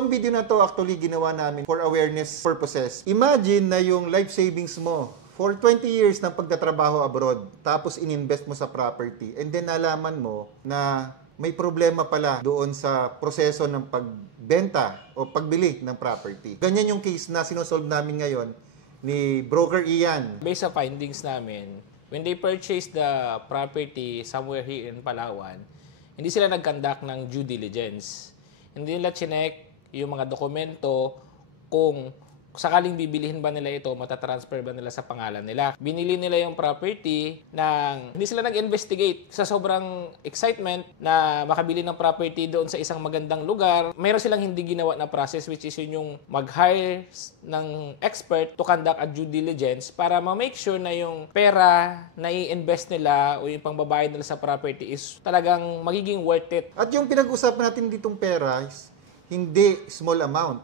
Itong video na to actually ginawa namin for awareness purposes. Imagine na yung life savings mo for 20 years ng pagtatrabaho abroad, tapos ininvest mo sa property, and then nalaman mo na may problema pala doon sa proseso ng pagbenta o pagbili ng property. Ganyan yung case na sinosolve namin ngayon ni Broker Ian. Based sa findings namin, when they purchased the property somewhere here in Palawan, hindi sila nag-conduct ng due diligence. Hindi nila chinek yung mga dokumento kung sakaling bibilihin ba nila ito, matatransfer ba nila sa pangalan nila. Binili nila yung property ng hindi sila nag-investigate. Sa sobrang excitement na makabili ng property doon sa isang magandang lugar, mayroon silang hindi ginawa na process, which is yun yung mag-hire ng expert to conduct a due diligence para ma-make sure na yung pera na i-invest nila o yung pangbabayad nila sa property is talagang magiging worth it. At yung pinag-usapan natin ditong pera is hindi small amount.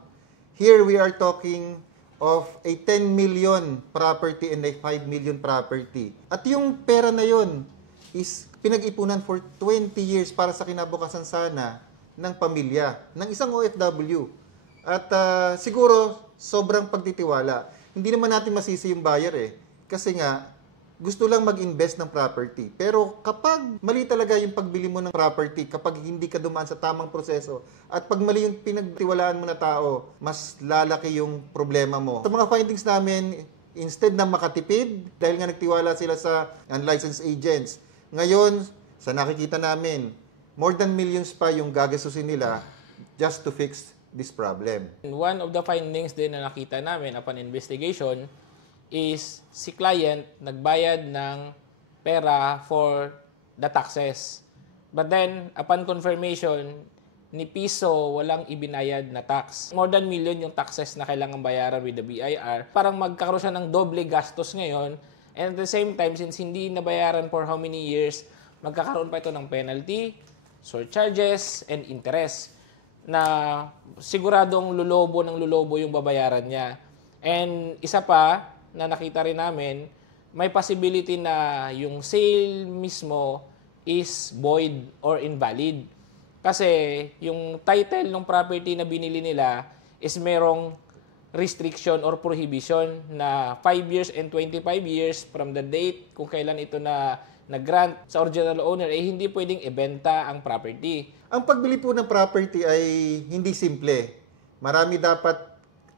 Here we are talking of a 10 million property and a 5 million property. At yung pera na yon is pinag-ipunan for 20 years para sa kinabukasan sana ng pamilya, ng isang OFW. At siguro sobrang pagtitiwala. Hindi naman natin masisi yung buyer kasi nga gusto lang mag-invest ng property. Pero kapag mali talaga yung pagbili mo ng property, kapag hindi ka dumaan sa tamang proseso, at pag mali yung pinagtiwalaan mo na tao, mas lalaki yung problema mo. Sa mga findings namin, instead na makatipid, dahil nga nagtiwala sila sa unlicensed agents, ngayon, sa nakikita namin, more than millions pa yung gagasusin nila just to fix this problem. One of the findings din na nakita namin upon investigation is si client nagbayad ng pera for the taxes. But then, upon confirmation, ni piso walang ibinayad na tax. More than million yung taxes na kailangan bayaran with the BIR. Parang magkakaroon siya ng doble gastos ngayon. And at the same time, since hindi nabayaran for how many years, magkakaroon pa ito ng penalty, surcharges, and interest na siguradong lulobo yung babayaran niya. And isa pa, na nakita rin namin, may possibility na yung sale mismo is void or invalid. Kasi yung title ng property na binili nila is merong restriction or prohibition na 5 years and 25 years from the date kung kailan ito na nag-grant sa original owner, hindi pwedeng ibenta ang property. Ang pagbili po ng property ay hindi simple. Marami dapat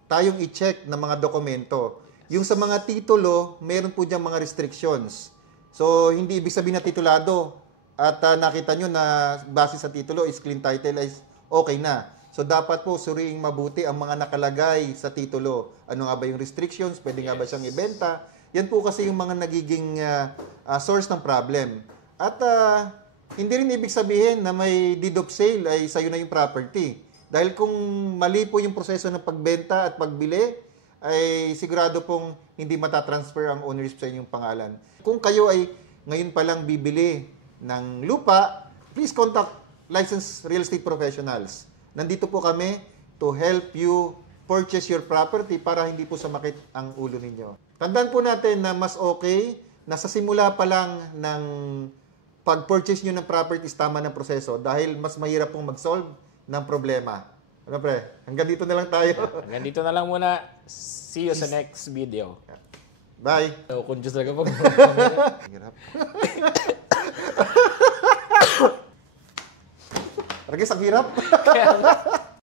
tayong i-check na mga dokumento. Yung sa mga titulo, meron po diyang mga restrictions. So, hindi ibig sabihin na titulado. At nakita nyo na base sa titulo is clean title is okay na. So, dapat po suriing mabuti ang mga nakalagay sa titulo. Ano nga ba yung restrictions? Pwede nga ba siyang ibenta? Yan po kasi yung mga nagiging source ng problem. At hindi rin ibig sabihin na may deed of sale ay sa'yo na yung property. Dahil kung mali po yung proseso ng pagbenta at pagbili, ay sigurado pong hindi matatransfer ang ownership sa inyong pangalan. Kung kayo ay ngayon pa lang bibili ng lupa, please contact licensed real estate professionals. Nandito po kami to help you purchase your property para hindi po sumakit ang ulo ninyo. Tandaan po natin na mas okay na sa simula pa lang ng pag-purchase nyo ng properties, tama ng proseso dahil mas mahirap pong mag-solve ng problema. Ano pre? Hanggang dito na lang tayo. Hanggang dito na lang muna. See you sa next video. Bye. Conscious talaga po. Hirap. Ragis, ang hirap.